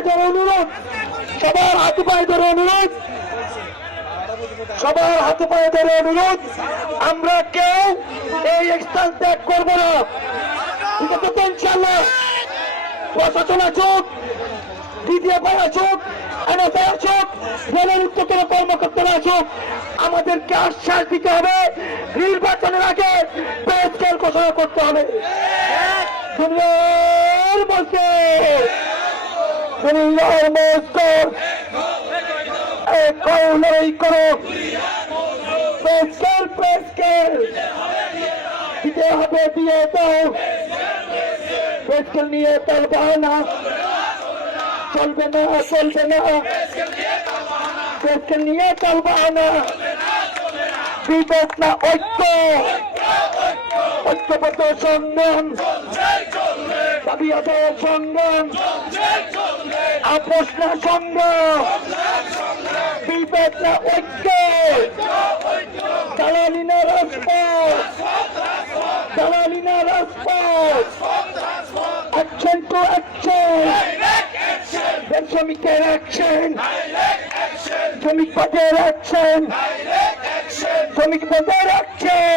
পায়ে ধরে অনুরোধ, সবার হাতে পায়ে ধরে অনুরোধ, সবার হাতে পায়ে ধরে অনুরোধ, আমরা কেউ এই স্থান ত্যাগ করবো না। ঠিক আছে তো ইনশাল্লাহ? প্রশাসন আসুক, ডিজিএফআই আসুক, এনএসআই আসুক, রেলের উচ্চতর কর্মকর্তারা আসুক, আমাদেরকে আশ্বাস দিতে হবে নির্বাচনের আগে পে স্কেল ঘোষণা করতে হবে। দুনিয়ার মধ্যে দুনিয়ার মধ্যে লড়াই করো, পে স্কেল দিতে হবে, দিয়ে দাও। পে স্কেল নিয়ে চলবে না, চলবে না, চলবে না, পে স্কেল নিয়ে চলবে না। বিবেক না ঐক্য, ঐক্যবদ্ধ সংগ্রাম, দাবি আদায়ের সংগ্রাম, আপোষ না সংগ্রাম, বিবেক না ঐক্য, দালালি না রাজপথ, দালালি না রাজপথ, অ্যাকশন টু অ্যাকশন, শ্রমিকের অ্যাকশন, শ্রমিক পদের অ্যাকশন, শ্রমিক পদের অ্যাকশন,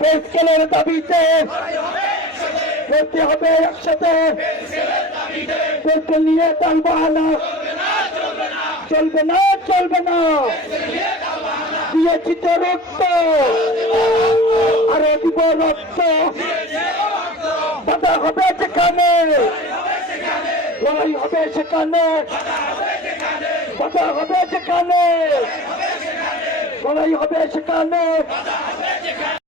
পে স্কেলের দাবিতে করতে হবে একসাথে। পে স্কেল নিয়ে চলবে না, চলবে না, চলবে না। দিয়েছি তো রক্ত, আরো দিব রক্ত, বাধা হবে সেখানে, লড়াই হবে সেখানে, বাধা হবে সেখানে, লড়াই হবে সেখানে।